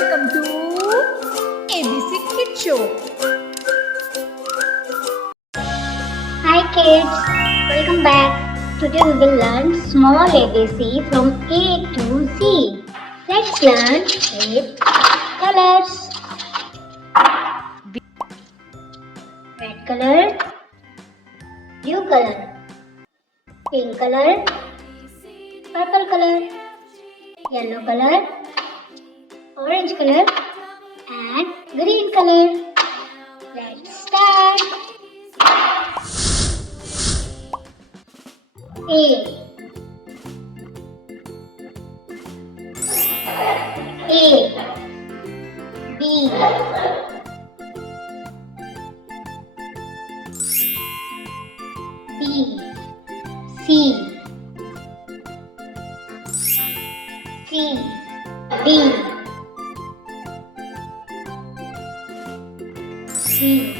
welcome to ABC Kid Show. Hi kids, welcome back. Today we will learn small ABC from A to Z. Let's learn with colors. Red color, blue color, pink color, purple color, yellow color, orange color and green color. Let's start. A B B C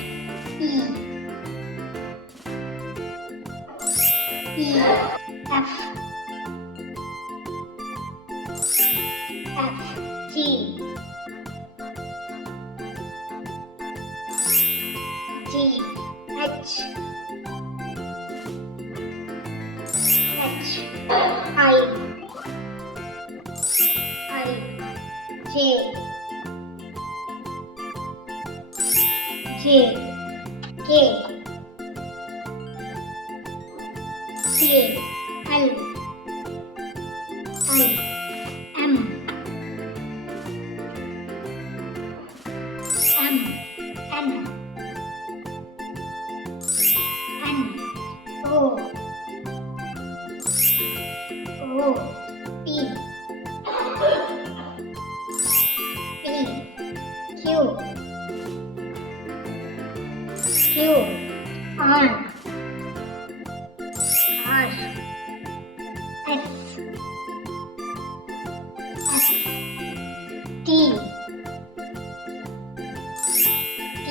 D E F G H I J K L M N O P Q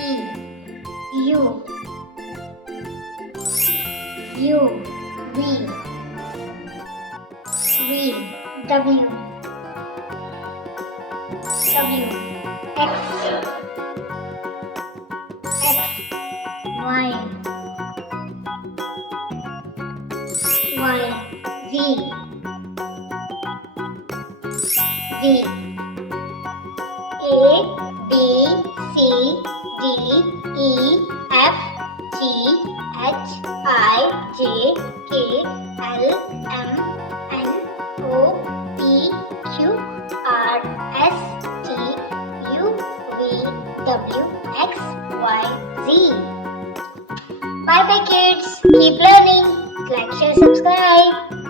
R S T U V W X Y Z A B C D E F G H I J K L M N O P Q R S T U V W X Y Z. Bye bye kids. Keep learning.